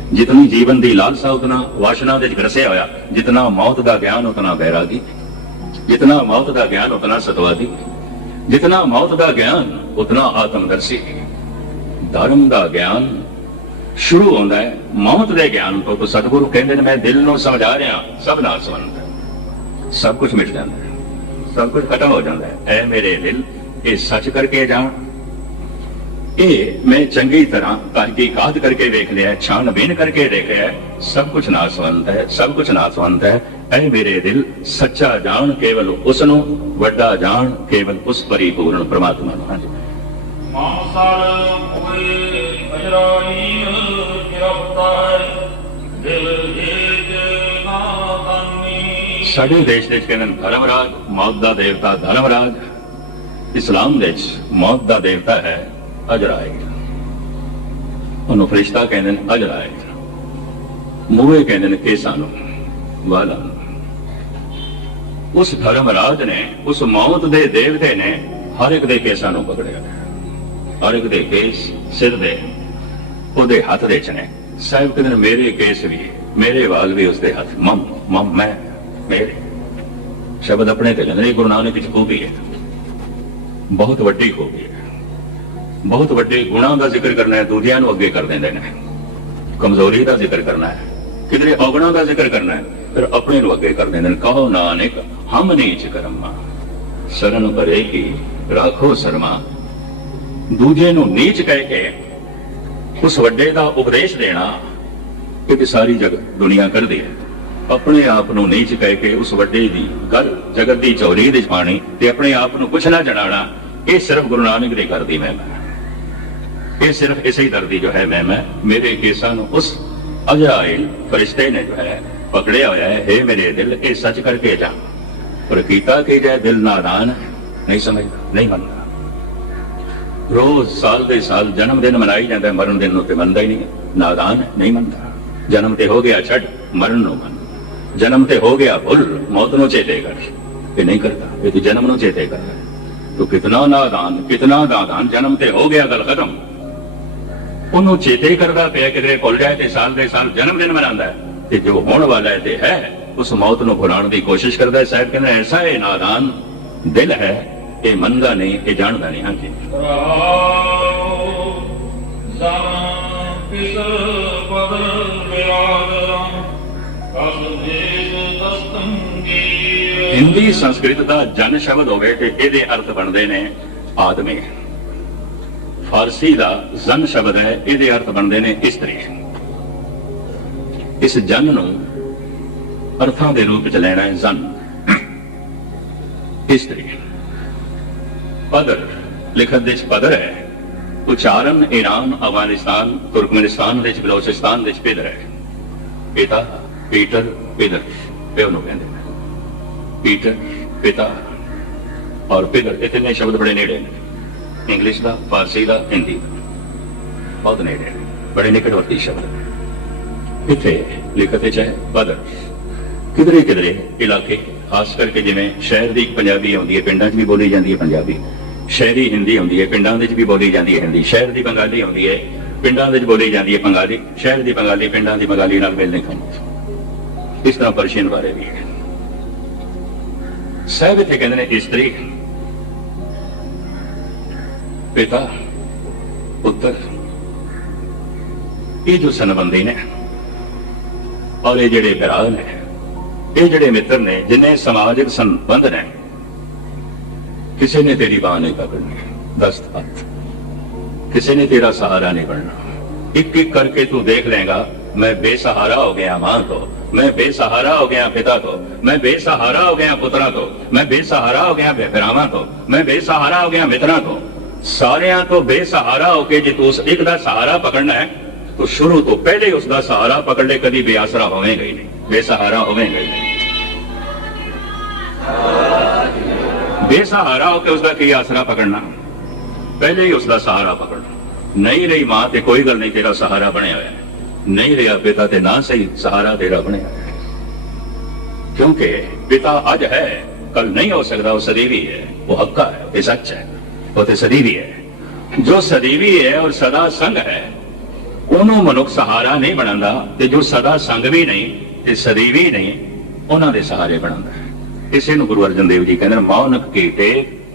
ਜਿਤਨੀ ਜੀਵਨ ਦੀ ਲਾਲਸਾ, ਉਤਨਾ ਵਾਸ਼ਨਾ ਦੇ ਵਿੱਚ ਗਰਸਿਆ ਹੋਇਆ। ਜਿਤਨਾ ਮੌਤ ਦਾ ਗਿਆਨ, ਉਤਨਾ ਬੈਰਾਗੀ। ਜਿਤਨਾ ਮੌਤ ਦਾ ਗਿਆਨ, ਉਤਨਾ ਸਤਵਾਦੀ। ਜਿਤਨਾ ਮੌਤ ਦਾ ਗਿਆਨ, ਉਤਨਾ ਆਤਮਦਰਸ਼ੀ। ਧਰਮ ਦਾ ਗਿਆਨ ਸ਼ੁਰੂ ਹੁੰਦਾ ਹੈ। ਮੌਤ ਦੇ ਗਿਆਨ ਤੋਂ ਤਾਂ ਸਤਿਗੁਰੂ ਕਹਿੰਦੇ ਨੇ, ਮੈਂ ਦਿਲ ਨੂੰ ਸਮਝਾ ਰਿਹਾ, ਸਭ ਨਾਲ ਸੰਬੰਧ ਸਭ ਕੁਝ ਮਿਟ ਜਾਂਦਾ ਸਭ ਕੁਝ ਖਤਮ ਹੋ ਜਾਂਦਾ ਹੈ। ਐ ਮੇਰੇ ਦਿਲ, ਇਹ ਸੱਚ ਕਰਕੇ ਜਾਣ। ਇਹ ਮੈਂ ਚੰਗੀ ਤਰ੍ਹਾਂ ਤਹਿਕੀਕਾਤ ਕਰਕੇ ਵੇਖ ਲਿਆ ਛਾਣਬੀਨ ਕਰਕੇ ਦੇਖਿਆ ਸਭ ਕੁਝ ਨਾਸਵੰਤ ਹੈ ਸਭ ਕੁਝ ਨਾਸਵੰਤ ਹੈ। ਐ ਮੇਰੇ ਦਿਲ ਸੱਚਾ ਜਾਣ ਕੇਵਲ ਉਸ ਨੂੰ ਵੱਡਾ ਜਾਣ ਕੇਵਲ ਉਸ ਪਰਿਪੂਰਨ ਪ੍ਰਮਾਤਮਾ ਨੂੰ। ਹਾਂਜੀ। ਮਾਨਸਰ ਹੋਏ ਅਜਰਾਈ ਗ੍ਰਿਫਤਾਰ ਦਿਲ ਏਜ ਨਾ ਸਾਡੇ ਦੇਸ਼ ਦੇ ਕਹਿੰਦੇ ਨੇ ਧਰਮਰਾਜ ਮੌਤ ਦਾ ਦੇਵਤਾ ਧਰਮਰਾਜ ਇਸਲਾਮ ਦੇ ਵਿੱਚ ਮੌਤ ਦਾ ਦੇਵਤਾ ਹੈ ਅਜਰਾਇਲ ਉਹਨੂੰ ਫਰਿਸ਼ਤਾ ਕਹਿੰਦੇ ਨੇ ਅਜਰਾਇਲ ਮੂਹੇ ਕਹਿੰਦੇ ਨੇ ਕੇਸਾਂ ਨੂੰ ਵਾਲਾ। ਨੂੰ। ਉਸ ਧਰਮਰਾਜ ਨੇ, ਉਸ ਮੌਤ ਦੇ ਦੇਵਤੇ ਨੇ ਹਰ ਇੱਕ ਦੇ ਕੇਸਾਂ ਨੂੰ ਪਕੜਿਆ। ਹਰ ਇੱਕ ਦੇ ਕੇਸ ਸਿਰ ਦੇ ਉਹਦੇ ਹੱਥ ਦੇ ਚ ਨੇ। ਸਾਹਿਬ ਕਹਿੰਦੇ ਨੇ, ਮੇਰੇ ਕੇਸ ਵੀ, ਮੇਰੇ ਵਾਲ ਵੀ ਉਸਦੇ ਹੱਥ। ਮਮ ਮਮ, ਮੈਂ, ਮੇਰੇ। ਸ਼ਬਦ ਆਪਣੇ ਤੇ ਲੈਂਦੇ ਨੇ, ਗੁਰੂ ਨਾਨਕ ਵਿੱਚ ਖੂਬੀ ਹੈ। ਬਹੁਤ ਵੱਡੀ ਖੂਬੀ ਹੈ। ਬਹੁਤ ਵੱਡੇ ਗੁਣਾਂ ਦਾ ਜ਼ਿਕਰ ਕਰਨਾ ਹੈ, ਦੂਜਿਆਂ ਨੂੰ ਅੱਗੇ ਕਰ ਦਿੰਦੇ ਨੇ। ਕਮਜ਼ੋਰੀ ਦਾ ਜ਼ਿਕਰ ਕਰਨਾ ਹੈ, ਕਿਧਰੇ ਔਗਣਾਂ ਦਾ ਜ਼ਿਕਰ ਕਰਨਾ ਹੈ, ਫਿਰ ਆਪਣੇ ਨੂੰ ਅੱਗੇ ਕਰ ਦਿੰਦੇ ਨੇ। ਕਹੋ ਨਾਨਕ, ਹਮ ਨੀਚ ਕਰਮਾ। ਸਰਨ ਭਰੇ ਕੀ, ਰਾਖੋ ਸਰਮਾ। ਦੂਜੇ ਨੂੰ ਨੀਚ ਕਹਿ ਕੇ ਉਸ ਵੱਡੇ ਦਾ ਉਪਦੇਸ਼ ਦੇਣਾ ਕਿ ਸਾਰੀ ਜਗ ਦੁਨੀਆ ਕਰਦੀ ਹੈ। ਆਪਣੇ ਆਪ ਨੂੰ ਨੀਚ ਕਹਿ ਕੇ ਉਸ ਵੱਡੇ ਦੀ ਗੱਲ, ਜਗਤ ਦੀ ਚੌਰੀ ਦੇ ਪਾਣੀ ਤੇ ਆਪਣੇ ਆਪ ਨੂੰ ਕੁਛ ਨਾ ਜਣਾਣਾ ਇਹ ਸਿਰਫ ਗੁਰੂ ਨਾਨਕ ਦੇ ਕਰਦੀ ਮੈਂ ਮਹਿਮਾ ਹੈ ਇਹ ਸਿਰਫ ਇਸੇ ਹੀ ਦਰਦੀ ਜੋ ਹੈ ਮਹਿਮਾ ਹੈ। ਮੇਰੇ ਕੇਸਾਂ ਨੂੰ ਉਸ ਅਜਾਇਲ ਫਰਿਸ਼ਤੇ ਨੇ ਜੋ ਹੈ ਪਕੜਿਆ ਹੋਇਆ ਹੈ। हे ਮੇਰੇ ਦਿਲ, ਇਹ ਸੱਚ ਕਰਕੇ ਜਾ ਪਰ ਕੀਤਾ ਕਿ ਜੈ ਦਿਲ ਨਾਦਾਨ ਨਹੀਂ ਸਮਝਦਾ, ਨਹੀਂ ਮੰਨਦਾ। ਰੋਜ਼ ਸਾਲ ਦੇ ਸਾਲ ਜਨਮ ਦਿਨ ਮਨਾਈ ਜਾਂਦਾ ਮਰਨ ਦਿਨ ਨੂੰ ਤੇ ਮੰਨਦਾ ਹੀ ਨਹੀਂ ਹੈ। ਨਾਦਾਨ ਨਹੀਂ ਮੰਨਦਾ। ਜਨਮ ਤੇ ਹੋ ਗਿਆ ਛੱਡ, ਮਰਨ ਨੂੰ ਮੰਨ। ਜਨਮ ਤੇ ਹੋ ਗਿਆ ਭੁੱਲ, ਮੌਤ ਨੂੰ ਚੇਤੇ ਕਰ। ਇਹ ਨਹੀਂ ਕਰਦਾ, ਇਹ ਤੂੰ ਜਨਮ ਨੂੰ ਚੇਤੇ ਕਰਦਾ ਤੂੰ ਕਿਤਨਾ ਨਾਦਾਨ ਕਿਤਨਾ ਨਾਦਾਨ ਜਨਮ ਤੇ ਹੋ ਗਿਆ ਗੱਲ ਖਤਮ। ਉਹਨੂੰ ਚੇਤੇ ਕਰਦਾ ਪਿਆ ਕਿਤੇ ਭੁੱਲ ਜਾਏ ਤੇ ਸਾਲ ਦੇ ਸਾਲ ਜਨਮ ਦਿਨ ਮਨਾਉਂਦਾ ਹੈ। ਤੇ ਜੋ ਹੋਣ ਵਾਲਾ ਹੈ ਤੇ ਹੈ, ਉਸ ਮੌਤ ਨੂੰ ਭੁਲਾਉਣ ਦੀ ਕੋਸ਼ਿਸ਼ ਕਰਦਾ ਹੈ। ਸਾਹਿਬ ਕਹਿੰਦਾ, ਐਸਾ ਇਹ ਨਾਦਾਨ, ਦਿਲ ਹੈ, ਇਹ ਮੰਨਦਾ ਨਹੀਂ, ਇਹ ਜਾਣਦਾ ਨਹੀਂ। ਹਾਂਜੀ। ਹਿੰਦੀ ਸੰਸਕ੍ਰਿਤ ਦਾ ਜਨ ਸ਼ਬਦ ਹੋਵੇ ਤੇ ਇਹਦੇ ਅਰਥ ਬਣਦੇ ਨੇ ਆਦਮੀ। ਫਾਰਸੀ ਦਾ ਜਨ ਸ਼ਬਦ ਹੈ, ਇਹਦੇ ਅਰਥ ਬਣਦੇ ਨੇ ਇਸਤਰੀ ਇਸ ਜਨ ਨੂੰ ਅਰਥਾਂ ਦੇ ਰੂਪ ਚ ਲੈਣਾ ਹੈ ਜਨ ਇਸਤਰੀ ਪਦਰ ਲਿਖਤ ਦੇ ਵਿੱਚ ਪਦਰ ਹੈ। ਉਚਾਰਨ ਈਰਾਨ ਅਫਗਾਨਿਸਤਾਨ, ਤੁਰਕਮਨਿਸਤਾਨ ਵਿੱਚ, ਬਲੋਚਿਸਤਾਨ ਵਿੱਚ ਪਿਦਰ ਹੈ। ਪਿਤਾ, ਪੀਟਰ ਪਿਦਰ ਪਿਓ ਨੂੰ ਕਹਿੰਦੇ ਨੇ। ਪੀਟਰ, ਪਿਤਾ ਔਰ ਪਿਦਰ ਇਹ ਤਿੰਨੇ ਸ਼ਬਦ ਬੜੇ ਨੇੜੇ ਨੇ। ਇੰਗਲਿਸ਼ ਦਾ ਫਾਰਸੀ ਦਾ ਹਿੰਦੀ ਦਾ। ਬਹੁਤ ਨੇੜੇ ਨੇ ਬੜੇ ਨਿਕਟਵਰਤੀ ਸ਼ਬਦ। ਨੇ ਲਿਖਤ ਚ ਹੈ, ਬਦਰ। ਕਿਧਰੇ ਕਿਧਰੇ ਇਲਾਕੇ, ਖਾਸ ਕਰਕੇ ਜਿਵੇਂ ਸ਼ਹਿਰ ਦੀ ਪੰਜਾਬੀ ਆਉਂਦੀ ਹੈ, ਪਿੰਡਾਂ 'ਚ ਵੀ ਬੋਲੀ ਜਾਂਦੀ ਹੈ ਪੰਜਾਬੀ। ਸ਼ਹਿਰੀ ਹਿੰਦੀ ਆਉਂਦੀ ਹੈ, ਪਿੰਡਾਂ ਦੇ ਵਿੱਚ ਵੀ ਬੋਲੀ ਜਾਂਦੀ ਹੈ ਹਿੰਦੀ ਸ਼ਹਿਰ ਦੀ ਬੰਗਾਲੀ ਆਉਂਦੀ ਹੈ, ਪਿੰਡਾਂ ਦੇ ਵਿੱਚ ਬੋਲੀ ਜਾਂਦੀ ਹੈ ਬੰਗਾਲੀ। ਸ਼ਹਿਰ ਦੀ ਬੰਗਾਲੀ, ਪਿੰਡਾਂ ਦੀ ਬੰਗਾਲੀ ਨਾਲ ਮੇਲ ਨਹੀਂ ਇਸ ਤਰ੍ਹਾਂ ਪਰਸ਼ੀਅਨ ਬਾਰੇ ਵੀ ਹੈ। ਸਾਹਿਬ ਇੱਥੇ ਕਹਿੰਦੇ ਨੇ, ਇਸਤਰੀ ਪਿਤਾ ਪੁੱਤਰ ਇਹ ਜੋ ਸੰਬੰਧੀ ਨੇ ਔਰ ਇਹ ਜਿਹੜੇ ਭਰਾ ਨੇ ਇਹ ਜਿਹੜੇ ਮਿੱਤਰ ਨੇ ਜਿਨੇ ਸਮਾਜਿਕ ਸੰਬੰਧ ਨੇ ਕਿਸੇ ਨੇ ਤੇਰੀ ਬਾਹ ਨਹੀਂ ਪਕੜਨੀ ਦਸਤ ਹੱਥ ਕਿਸੇ ਨੇ ਤੇਰਾ ਸਹਾਰਾ ਨਹੀਂ ਬਣਨਾ ਇੱਕ ਇੱਕ ਕਰਕੇ ਤੂੰ ਦੇਖ ਲੇਗਾ ਮੈਂ ਬੇਸਹਾਰਾ ਹੋ ਗਿਆ ਮਾਂ ਤੋਂ ਮੈਂ ਬੇਸਹਾਰਾ ਹੋ ਗਿਆ ਪਿਤਾ ਤੋਂ ਮੈਂ ਬੇਸਹਾਰਾ ਹੋ ਗਿਆ ਪੁੱਤਰਾਂ ਤੋਂ ਮੈਂ ਬੇਸਹਾਰਾ ਹੋ ਗਿਆ ਭਰਾਵਾਂ ਤੋਂ ਮੈਂ ਬੇਸਹਾਰਾ ਹੋ ਗਿਆ ਮਿੱਤਰਾਂ ਤੋਂ ਸਾਰਿਆਂ ਤੋਂ ਬੇਸਹਾਰਾ ਹੋ ਕੇ ਜੇ ਤੂੰ ਉਸ ਇੱਕ ਦਾ ਸਹਾਰਾ ਪਕੜਨਾ ਹੈ ਤੂੰ ਸ਼ੁਰੂ ਤੋਂ ਪਹਿਲੇ ਹੀ ਉਸ ਦਾ ਸਹਾਰਾ ਪਕੜ ਲੈ ਕਦੀ ਬੇਆਸਰਾ ਹੋਵੇਂਗਾ ਹੀ ਨਹੀਂ ਬੇਸਹਾਰਾ ਹੋਵੇਂਗਾ ਹੀ ਨਹੀਂ ਬੇਸਹਾਰਾ ਹੋ ਕੇ ਉਸ ਦਾ ਕੀ ਆਸਰਾ ਪਕੜਨਾ ਪਹਿਲੇ ਹੀ ਉਸ ਦਾ ਸਹਾਰਾ ਪਕੜਨਾ ਨਹੀਂ ਰਹੀ ਮਾਂ ਤੇ ਕੋਈ ਗੱਲ ਨਹੀਂ ਤੇਰਾ ਸਹਾਰਾ ਬਣਿਆ ਹੋਇਆ ਹੈ ਨਹੀਂ ਰਿਹਾ ਪਿਤਾ ਤੇ ਨਾ ਸਹੀ ਸਹਾਰਾ ਤੇਰਾ ਬਣਿਆ ਹੋਇਆ ਹੈ ਕਿਉਂਕਿ ਪਿਤਾ ਅੱਜ ਹੈ ਕੱਲ ਨਹੀਂ ਹੋ ਸਕਦਾ ਉਹ ਸਦੀਵੀ ਹੈ ਉਹ ਹੱਕਾ ਹੈ ਇਹ ਸੱਚ ਹੈ ਉਹ ਤੇ ਸਦੀਵੀ ਹੈ ਜੋ ਸਦੀਵੀ ਹੈ ਔਰ ਸਦਾ ਸੰਗ ਹੈ ਉਹਨੂੰ ਮਨੁੱਖ ਸਹਾਰਾ ਨਹੀਂ ਬਣਾਉਂਦਾ ਤੇ ਜੋ ਸਦਾ ਸੰਗ ਵੀ ਨਹੀਂ ਤੇ ਸਦੀਵੀ ਨਹੀਂ ਉਹਨਾਂ ਦੇ ਸਹਾਰੇ ਬਣਾਉਂਦਾ ਇਸੇ ਨੂੰ ਗੁਰੂ ਅਰਜਨ ਦੇਵ ਜੀ ਕਹਿੰਦੇ ਨੇ ਮੌਨਕ ਕੀਤੇ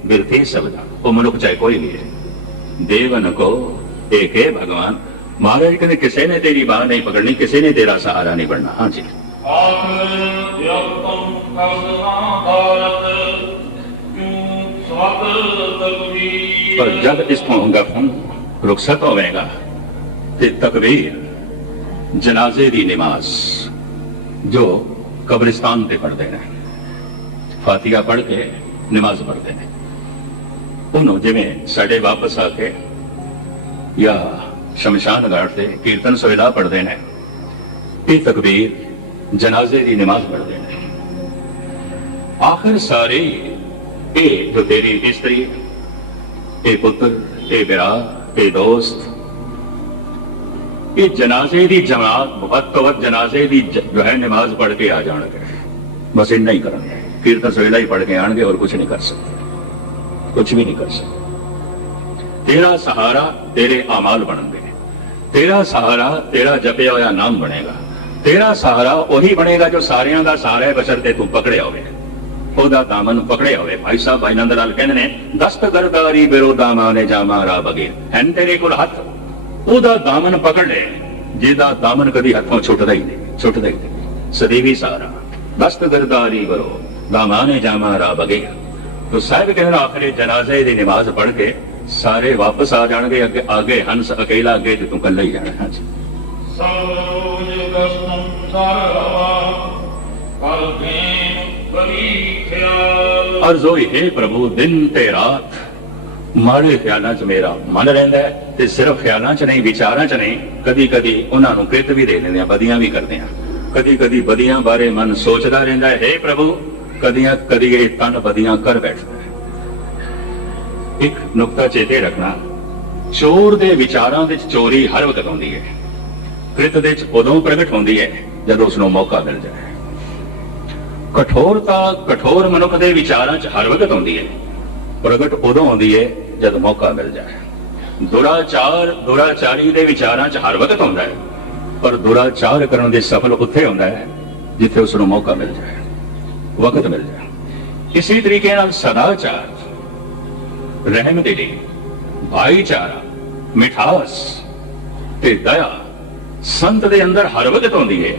ਬਿਰਥੇ ਸਬਦਾ ਉਹ ਮਨੁੱਖ ਚਾਹੇ ਕੋਈ ਵੀ ਹੈ ਦੇਵਨ ਕੋ ਏਕ ਭਗਵਾਨ ਮਹਾਰਾਜ ਕਹਿੰਦੇ ਕਿਸੇ ਨੇ ਤੇਰੀ ਬਾਹ ਨਹੀਂ ਪਕੜਨੀ ਕਿਸੇ ਨੇ ਤੇਰਾ ਸਹਾਰਾ ਨਹੀਂ ਬਣਨਾ ਹਾਂਜੀ ਆਖਰ ਯਤਮ ਕਸਨਾ ਭਾਰਤ ਕਿਉ ਸਤ ਤਕਵੀਰ ਪਰ ਜਦ ਇਸ ਤੋਂ ਗਫਨ ਰੁਖਸਤ ਹੋਵੇਗਾ ਤੇ ਤਕਬੀਰ ਜਨਾਜ਼ੇ ਦੀ ਨਮਾਜ਼ ਜੋ ਕਬਰਿਸਤਾਨ ਤੇ ਪੜਦੇ ਨੇ ਫਾਤਿਹਾ ਪੜ੍ਹ ਕੇ ਨਮਾਜ਼ ਪੜ੍ਹਦੇ ਨੇ ਉਹਨੂੰ ਜਿਵੇਂ ਸਾਡੇ ਵਾਪਸ ਆ ਕੇ ਜਾਂ ਸ਼ਮਸ਼ਾਨ ਘਾਟ ਤੇ ਕੀਰਤਨ ਸਵੇਲਾ ਪੜ੍ਹਦੇ ਨੇ ਇਹ ਤਕਬੀਰ ਜਨਾਜ਼ੇ ਦੀ ਨਮਾਜ਼ ਪੜ੍ਹਦੇ ਨੇ ਆਖਰ ਸਾਰੇ ਇਹ ਜੋ ਤੇਰੀ ਇਸਤਰੀ ਇਹ ਪੁੱਤਰ ਇਹ ਵਿਰਾ ਇਹ ਦੋਸਤ। ਇਹ ਜਨਾਜ਼ੇ ਦੀ ਜਮਾਤ ਬਹੁਤ ਤੋਂ ਵੱਧ ਜਨਾਜ਼ੇ ਦੀ ਜੋ ਹੈ ਨਮਾਜ਼ ਪੜ੍ਹ ਕੇ ਆ ਜਾਣਗੇ। ਬਸ ਇੰਨਾ ਹੀ ਕਰਨਗੇ ਕੀਰਤਨ ਸਵੇਲਾ ਹੀ ਪੜ੍ਹ ਕੇ ਆਣਗੇ ਔਰ ਕੁਝ ਨਹੀਂ ਕਰ ਸਕਦੇ। ਕੁਝ ਵੀ ਨਹੀਂ ਕਰ ਸਕਦੇ। ਤੇਰਾ ਸਹਾਰਾ ਤੇਰੇ ਅਮਾਲ ਬਣਨਗੇ। ਤੇਰਾ ਸਹਾਰਾ ਤੇਰਾ ਜਪਿਆ ਹੋਇਆ ਨਾਮ ਬਣੇਗਾ। ਤੇਰਾ ਸਹਾਰਾ ਉਹੀ ਬਣੇਗਾ ਜੋ ਸਾਰਿਆਂ ਦਾ ਸਹਾਰਾ ਹੈ ਬਸ਼ਰ ਤੇ ਤੂੰ ਪਕੜਿਆ ਹੋਵੇ ਉਹਦਾ ਦਾਮਨ ਪਕੜਿਆ ਹੋਵੇ ਭਾਈ ਸਾਹਿਬ ਭਾਈ ਨੰਦ ਲਾਲ ਕਹਿੰਦੇ ਨੇ ਦਸਤਗਰਦਾਰੀ ਬਿਰੋਦਾਮਾ ਨੇ ਜਾਮਾ ਰਾ ਬਗੇ ਹੈਨ ਤੇਰੇ ਕੋਲ ਹੱਥ ਉਹਦਾ ਦਾਮਨ ਪਕੜ ਲੈ ਜਿਹਦਾ ਦਾਮਨ ਕਦੀ ਹੱਥੋਂ ਛੁੱਟਦਾ ਹੀ ਨਹੀਂ ਛੁੱਟਦਾ ਹੀ ਨਹੀਂ ਸਦੀਵੀ ਸਾਰਾ ਦਸਤਗਰਦਾਰੀ ਬਰੋ ਦਾਮਾ ਜਾਮਾ ਰਾ ਬਗੇ ਤੋ ਸਾਹਿਬ ਕਹਿੰਦੇ ਆਖਰੇ ਜਨਾਜ਼ੇ ਦੀ ਨਮਾਜ਼ ਪੜ੍ਹ ਕੇ ਸਾਰੇ ਵਾਪਸ ਆ ਜਾਣਗੇ ਅੱਗੇ ਅੱਗੇ ਹੰਸ ਅਕੇਲਾ ਅੱਗੇ ਤੇ ਤੂੰ ਇਕੱਲਾ ਹੀ ਜਾਣਾ ਹਾਂਜੀ ਸਰੋਜ ਕਸਮ ਸਰਵਾ ਅਰਜ਼ ਹੋਈ ਹੈ ਪ੍ਰਭੂ, ਦਿਨ ਤੇ ਰਾਤ। ਮਾੜੇ ਖਿਆਲਾਂ 'ਚ ਮੇਰਾ ਮਨ ਰਹਿੰਦਾ ਹੈ ਤੇ ਸਿਰਫ ਖਿਆਲਾਂ 'ਚ ਨਹੀਂ, ਵਿਚਾਰਾਂ 'ਚ ਨਹੀਂ। ਕਦੀ ਕਦੀ ਉਹਨਾਂ ਨੂੰ ਕਿਰਤ ਵੀ ਦੇ ਦਿੰਦੇ ਆ ਬਦੀਆਂ ਵੀ ਕਰਦੇ ਆ ਕਦੀ ਕਦੀ ਬਦੀਆਂ ਬਾਰੇ ਮਨ ਸੋਚਦਾ ਰਹਿੰਦਾ ਹੈ हे ਪ੍ਰਭੂ, ਕਦੀਆਂ ਕਦੀ ਇਹ ਤਨ ਬਦੀਆਂ ਕਰ ਬੈਠਦਾ ਹੈ। ਇੱਕ ਨੁਕਤਾ ਚੇਤੇ ਰੱਖਣਾ, ਚੋਰ ਦੇ ਵਿਚਾਰਾਂ ਵਿੱਚ ਚੋਰੀ ਹਰ ਵਕਤ ਹੁੰਦੀ ਹੈ। ਕ੍ਰਿਤ ਦੇ ਵਿੱਚ ਉਦੋਂ ਪ੍ਰਗਟ ਹੁੰਦੀ ਹੈ, ਜਦੋਂ ਉਸ ਨੂੰ ਮੌਕਾ ਮਿਲ ਜਾਏ। ਕਠੋਰਤਾ ਕਠੋਰ ਮਨੁੱਖ ਦੇ ਵਿਚਾਰਾਂ 'ਚ ਹਰ ਵਕਤ ਆਉਂਦੀ ਹੈ। ਪ੍ਰਗਟ ਉਦੋਂ ਹੁੰਦੀ ਹੈ ਜਦ ਮੌਕਾ ਮਿਲ ਜਾਏ। ਦੁਰਾਚਾਰ, ਦੁਰਾਚਾਰੀ ਦੇ ਵਿਚਾਰਾਂ 'ਚ ਹਰ ਵਕਤ ਆਉਂਦਾ ਹੈ। ਪਰ ਦੁਰਾਚਾਰ ਕਰਨ ਦੇ ਸਫਲ ਉੱਥੇ ਹੁੰਦਾ ਹੈ ਜਿੱਥੇ ਉਸ ਨੂੰ ਮੌਕਾ ਮਿਲ ਜਾਏ। ਵਕਤ ਮਿਲ ਜਾਏ। ਇਸੇ ਤਰੀਕੇ ਨਾਲ ਸਦਾਚਾਰ, ਰਹਿਮ ਦਿਲੀ ਭਾਈਚਾਰਾ, ਮਿਠਾਸ ਤੇ ਦਇਆ ਸੰਤ ਦੇ ਅੰਦਰ ਹਰ ਵਕਤ ਹੁੰਦੀ ਹੈ।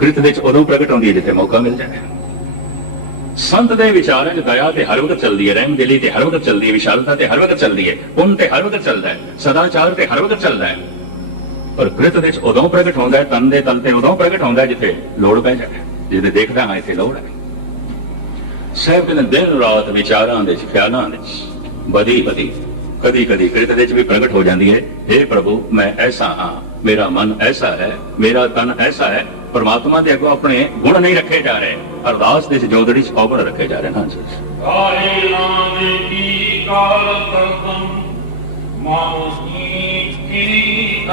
ਕ੍ਰਿਤ ਦੇ ਉਦੋਂ ਪ੍ਰਗਟ ਹੁੰਦੀ ਹੈ ਜਿੱਥੇ ਮੌਕਾ ਮਿਲ ਜਾਏ ਸੰਤ ਦੇ ਵਿਚਾਰਾਂ 'ਚ ਦਇਆ ਤੇ ਹਰ ਵਕਤ ਚੱਲਦੀ ਹੈ, ਰਹਿਮ ਦਿਲੀ ਤੇ ਹਰ ਵਕਤ ਚੱਲਦੀ ਹੈ, ਵਿਸ਼ਾਲਤਾ ਤੇ ਹਰ ਵਕਤ ਚੱਲਦੀ ਹੈ, ਪੁੰਨ ਤੇ ਹਰ ਵਕਤ ਚੱਲਦਾ ਹੈ, ਸਦਾਚਾਰ ਤੇ ਹਰ ਵਕਤ ਚੱਲਦਾ ਹੈ। ਪਰ ਕ੍ਰਿਤ ਵਿੱਚ ਉਦੋਂ ਪ੍ਰਗਟ ਹੁੰਦਾ ਹੈ, ਤਨ ਦੇ ਤਲ ਤੇ ਉਦੋਂ ਪ੍ਰਗਟ ਹੁੰਦਾ ਜਿੱਥੇ ਲੋੜ ਪੈ ਜਾਏ ਜਿਹਦੇ ਦੇਖਦਾ ਹਾਂ ਇੱਥੇ ਲੋੜ ਹੈ। ਸਹਿਬ ਨੇ ਦਿਨ ਰਾਤ ਵਿਚਾਰਾਂ ਦੇ ਖਿਆਲਾਂ ਦੇ ਵਿੱਚ ਬਦੀ ਬਦੀ ਕਦੀ ਕਦੀ ਕ੍ਰਿਤ ਵਿੱਚ ਵੀ ਪ੍ਰਗਟ ਹੋ ਜਾਂਦੀ ਹੈ हे ਪ੍ਰਭੂ, ਮੈਂ ਐਸਾ ਹਾਂ, ਮੇਰਾ ਮਨ ਐਸਾ ਹੈ, ਮੇਰਾ ਤਨ ਐਸਾ ਹੈ ਪਰਮਾਤਮਾ ਦੇ ਅੱਗੋਂ ਆਪਣੇ ਗੁਣ ਨਹੀਂ ਰੱਖੇ ਜਾ ਰਹੇ ਅਰਦਾਸ ਦੇ ਜੋਦੜੀ ਚ ਔਗਣ ਰੱਖੇ ਜਾ ਰਹੇ ਹਨ ਕਾਲੇ ਨਾਮ ਕੀ ਕਾਲ ਕਰਤਮ ਮਾਨੁਸੀ ਕੀ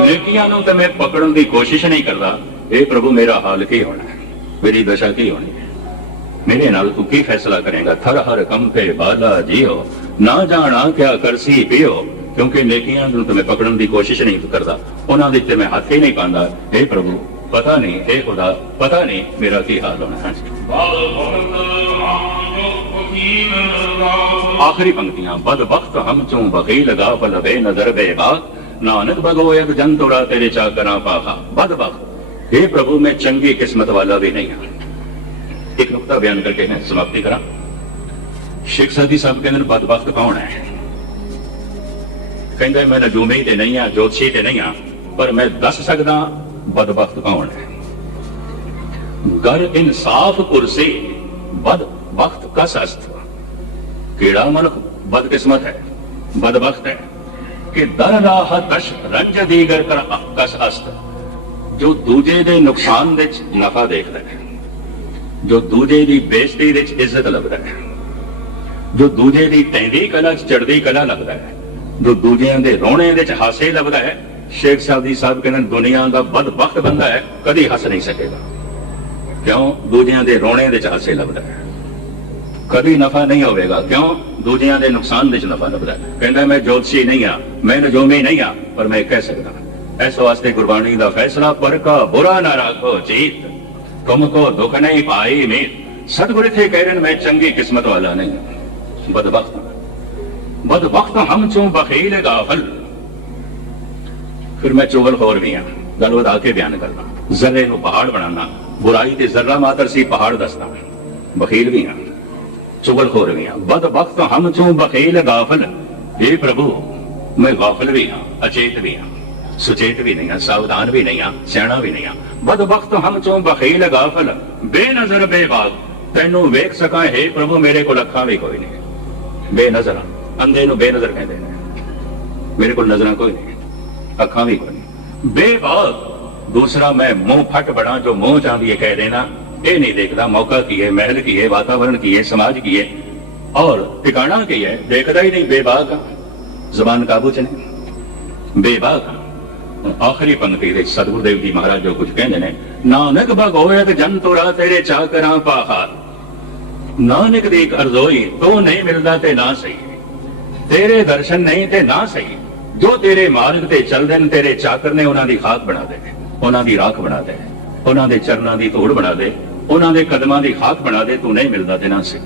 ਨੇਕੀਆਂ ਨੂੰ ਤਾਂ ਮੈਂ ਪਕੜਨ ਦੀ ਕੋਸ਼ਿਸ਼ ਨਹੀਂ ਕਰਦਾ। ਇਹ ਪ੍ਰਭੂ ਮੇਰਾ ਹਾਲ ਕੀ ਹੋਣਾ ਹੈ? ਮੇਰੀ ਦਸ਼ਾ ਕੀ ਹੋਣੀ ਹੈ? ਮੇਰੇ ਨਾਲ ਤੂੰ ਕੀ ਫੈਸਲਾ ਕਰੇਗਾ? ਥਰ ਹਰ ਕੰਪੇ ਬਾਲਾ ਜੀਓ। ਨਾ ਜਾਣਾ ਕਿਆ ਕਰਸੀ ਪਿਓ ਕਿਉਂਕਿ ਨੇਕੀਆਂ ਨੂੰ ਤਾਂ ਮੈਂ ਪਕੜਨ ਦੀ ਕੋਸ਼ਿਸ਼ ਨਹੀਂ ਕਰਦਾ। ਉਹਨਾਂ ਦੇ ਤੇ ਮੈਂ ਹੱਥ ਹੀ ਨਹੀਂ ਪਾਉਂਦਾ। ਇਹ ਪ੍ਰਭੂ ਪਤਾ ਨਹੀਂ ਇਹ ਖੁਦਾ ਪਤਾ ਨਹੀਂ ਮੇਰਾ ਕੀ ਹਾਲ ਹੋਣਾ ਹੈ ਬਲ ਭਗਤ ਹਮ ਜੋ ਫਕੀਰ ਲਗਾਵ ਆਖਰੀ ਪੰਕਤੀਆਂ ਬਦ ਵਕਤ ਹਮ ਚੋਂ ਬਖੀ ਲਗਾ ਬਲ ਬੇ ਨਜ਼ਰ ਬੇਬਾ ਨਾਨਕ ਭਗੋ ਇੱਕ ਜਨ ਤੋੜਾ ਤੇਰੇ ਚਾਕਰਾਂ ਪਾਹਾ ਬਦ ਵਕਤ हे ਪ੍ਰਭੂ ਮੈਂ ਚੰਗੀ ਕਿਸਮਤ ਵਾਲਾ ਵੀ ਨਹੀਂ ਹਾਂ ਇੱਕ ਨੁਕਤਾ ਬਿਆਨ ਕਰਕੇ ਮੈਂ ਸਮਾਪਤੀ ਕਰਾਂ ਸ਼ੇਖ ਸਾਦੀ ਸਾਹਿਬ ਕਹਿੰਦੇ ਨੇ ਬਦ ਵਕਤ ਕੌਣ ਹੈ ਕਹਿੰਦਾ ਮੈਂ ਨਜੂਮੀ ਤੇ ਨਹੀਂ ਆ ਜੋਤਸ਼ੀ ਤੇ ਨਹੀਂ ਆ ਪਰ ਬਦ ਵਕਤ ਕੌਣ ਹੈ। ਗਰ ਇਨਸਾਫ ਕੁਰਸੀ ਬਦ ਵਕਤ ਕਸ ਅਸਤ ਕਿਹੜਾ ਮਨੁੱਖ ਬਦਕਿਸਮਤ ਹੈ? ਬਦਬਖਤ ਹੈ ਕਿ ਦਰ ਰਾਹ ਕਸ਼ ਰੰਜ ਦੀਗਰ ਕਰ ਕਸ ਅਸਤ ਜੋ ਦੂਜੇ ਦੇ ਨੁਕਸਾਨ ਵਿੱਚ ਨਫਾ ਦੇਖਦਾ ਹੈ। ਜੋ ਦੂਜੇ ਦੀ ਬੇਇੱਜ਼ਤੀ ਵਿੱਚ ਇੱਜ਼ਤ ਲੱਭਦਾ ਹੈ। ਜੋ ਦੂਜੇ ਦੀ ਟੈਂਦੀ ਕਲਾ ਚ ਚੜਦੀ ਕਲਾ ਲੱਗਦਾ ਹੈ। ਜੋ ਦੂਜਿਆਂ ਦੇ ਰੋਣੇ ਵਿੱਚ ਹਾਸੇ ਲੱਭਦਾ ਹੈ ਸ਼ੇਖ ਸਾਦੀ ਸਾਹਿਬ ਕਹਿੰਦੇ ਨੇ, ਦੁਨੀਆ ਦਾ ਬਦਬਖਤ ਬੰਦਾ ਹੈ ਕਦੀ ਹੱਸ ਨਹੀਂ ਸਕੇਗਾ। ਕਿਉਂ? ਦੂਜਿਆਂ ਦੇ ਰੋਣੇ ਵਿੱਚ ਹਾਸੇ ਲੱਭਦਾ ਹੈ। ਕਦੀ ਨਫਾ ਨਹੀਂ ਹੋਵੇਗਾ। ਕਿਉਂ? ਦੂਜਿਆਂ ਦੇ ਨੁਕਸਾਨ ਦੇ ਵਿੱਚ ਨਫਾ ਲੱਭਦਾ ਹੈ। ਕਹਿੰਦਾ ਮੈਂ ਜੋਤਸ਼ੀ ਨਹੀਂ ਆ ਮੈਂ ਨਜੂਮੀ ਨਹੀਂ ਆ ਪਰ ਮੈਂ ਕਹਿ ਸਕਦਾ ਇਸ ਵਾਸਤੇ ਗੁਰਬਾਣੀ ਦਾ ਫੈਸਲਾ ਪਰ ਕਾ ਬੁਰਾ ਨਾ ਰੱਖੋ ਜੀਤ। ਤੁਮ ਕੋ ਦੁੱਖ ਨਹੀਂ ਪਾਈ ਮੀਤ। ਸਤਿਗੁਰ ਇੱਥੇ ਕਹਿ ਰਹੇ ਮੈਂ ਚੰਗੀ ਕਿਸਮਤ ਵਾਲਾ ਨਹੀਂ ਹਾਂ। ਬਦਬਖਤ ਬਦਬਖਤ ਹਮ ਚੋਂ ਬਖੀਲ ਗਾਫਲ। ਫਿਰ ਮੈਂ ਚੁਗਲ ਹੋਰ ਵੀ ਆ। ਗੱਲ ਵਧਾ ਕੇ ਬਿਆਨ ਕਰਦਾ। ਜ਼ਰੇ ਨੂੰ ਪਹਾੜ ਬਣਾਉਣਾ ਬੁਰਾਈ ਤੇ ਜ਼ਰਾ ਮਾਤਰ ਸੀ ਪਹਾੜ ਦੱਸਦਾ। ਬਖੀਲ ਵੀ ਆ। ਚੁਗਲ ਖੋਰ ਵੀ ਆ। ਬਦ ਵਕਤ ਹਮ ਚੋਂ ਬਖੀਲ ਗਾਫਲ। ਇਹ ਪ੍ਰਭੂ, ਮੈਂ ਗਾਫਲ ਵੀ ਹਾਂ ਅਚੇਤ ਵੀ ਹਾਂ ਸੁਚੇਤ ਵੀ ਨਹੀਂ ਹਾਂ ਸਾਵਧਾਨ ਵੀ ਨਹੀਂ ਹਾਂ ਸਿਆਣਾ ਵੀ ਨਹੀਂ ਹਾਂ ਬਦ ਵਕਤ ਹਮ ਚੋਂ ਬਖੀਲ ਗਾਫਲ। ਬੇਨਜ਼ਰ ਬੇਬਾਗ ਤੈਨੂੰ ਵੇਖ ਸਕਾਂ, ਹੈ ਪ੍ਰਭੂ, ਮੇਰੇ ਕੋਲ ਅੱਖਾਂ ਵੀ ਕੋਈ ਨਹੀਂ। ਬੇਨਜ਼ਰ, ਅੰਧੇ ਨੂੰ ਬੇਨਜ਼ਰ ਕਹਿੰਦੇ ਨੇ। ਮੇਰੇ ਕੋਲ ਨਜ਼ਰਾਂ ਕੋਈ ਨਹੀਂ। ਅੱਖਾਂ ਵੀ ਕੋਈ ਨਹੀਂ ਦੂਸਰਾ ਮੈਂ ਮੂੰਹ ਫਟ ਬਣਾ ਜੋ ਮੂੰਹ ਚਾਂਦੀ ਹੈ ਕਹਿ ਦੇਣਾ। ਇਹ ਨਹੀਂ ਦੇਖਦਾ ਮੌਕਾ ਕੀ ਹੈ, ਮਹਿਲ ਕੀ ਹੈ, ਵਾਤਾਵਰਣ ਕੀ ਹੈ, ਸਮਾਜ ਕੀ ਹੈ। ਔਰ ਟਿਕਾਣਾ ਕੀ ਹੈ, ਦੇਖਦਾ ਹੀ ਨਹੀਂ ਬੇਬਾਗ ਜ਼ਬਾਨ ਕਾਬੂ ਚ ਨਹੀਂ ਬੇਬਾਗ ਆਖਰੀ ਪੰਕਤੀ ਦੇ ਸਤਿਗੁਰੂ ਦੇਵ ਜੀ ਮਹਾਰਾਜ ਜੋ ਕੁਝ ਕਹਿੰਦੇ ਨੇ, ਨਾਨਕ ਭਗੋਏ ਜਨ ਤੋਰਾ ਤੇਰੇ ਚਾਕਰਾਂ ਪਾਹਾ ਨਾਨਕ ਦੀ ਇੱਕ ਅਰਜ਼ੋਈ, ਤੋ ਨਹੀਂ ਮਿਲਦਾ ਤੇ ਨਾ ਸਹੀ। ਤੇਰੇ ਦਰਸ਼ਨ ਨਹੀਂ ਤੇ ਨਾ ਸਹੀ। ਜੋ ਤੇਰੇ ਮਾਰਗ ਤੇ ਚੱਲਦੇ ਨੇ, ਤੇਰੇ ਚਾਕਰ ਨੇ ਉਹਨਾਂ ਦੀ ਖਾਕ ਬਣਾ ਦੇ। ਉਹਨਾਂ ਦੀ ਰਾਖ ਬਣਾ ਦੇ। ਉਹਨਾਂ ਦੇ ਚਰਨਾਂ ਦੀ ਧੂੜ ਬਣਾ ਦੇ। ਉਹਨਾਂ ਦੇ ਕਦਮਾਂ ਦੀ ਖਾਕ ਬਣਾ ਦੇ। ਤੂੰ ਨਹੀਂ ਮਿਲਦਾ ਤੇ ਨਾ ਸਿੱਖ।